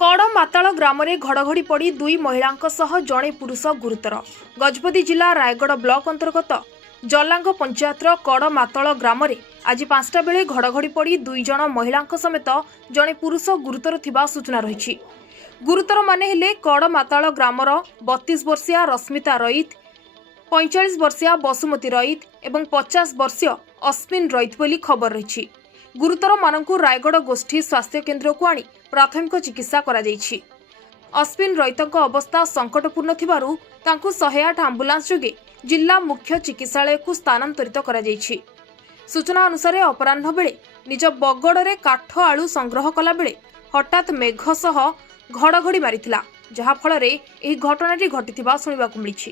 कड़माताल ग्राम में घड़घड़ी पड़ी दुई महिला सह जड़े पुरुष गुरुतर। गजपति जिला रायगढ़ ब्लॉक अंतर्गत जलांग पंचायत कड़माताल ग्राम में आज 5टा बेले घड़घड़ी पड़ी दुई जण महिला समेत जड़े पुरुष गुरुतर थिबा सूचना रही। गुरुतर माने हेले कड़माताल ग्रामर 32 वर्षीय रश्मिता रईत, 45 वर्षीय बसुमती रईत एवं 50 वर्षीय अश्विन रईत बोली खबर रही। गुरुतर मानकु रायगढ़ गोष्ठी स्वास्थ्य केन्द्र को आनी प्राथमिक चिकित्सा करा जायछि। अश्विन रईतक अवस्था संकटपूर्ण थिबारु तांकु 108 आंबुलांस जोगे जिला मुख्य चिकित्सालय को स्थानांतरित करा जायछि। सूचना अनुसार अपराह्न बेले निज बगड़े काठ आलू संग्रह कला बेले हठात मेघ सह घड़घड़ी मारिथिला, जहा फଳରେ ଏହି ଘଟଣାଟି ଘଟିଥିବା ଶୁଣିବାକୁ ମିଳିଛି।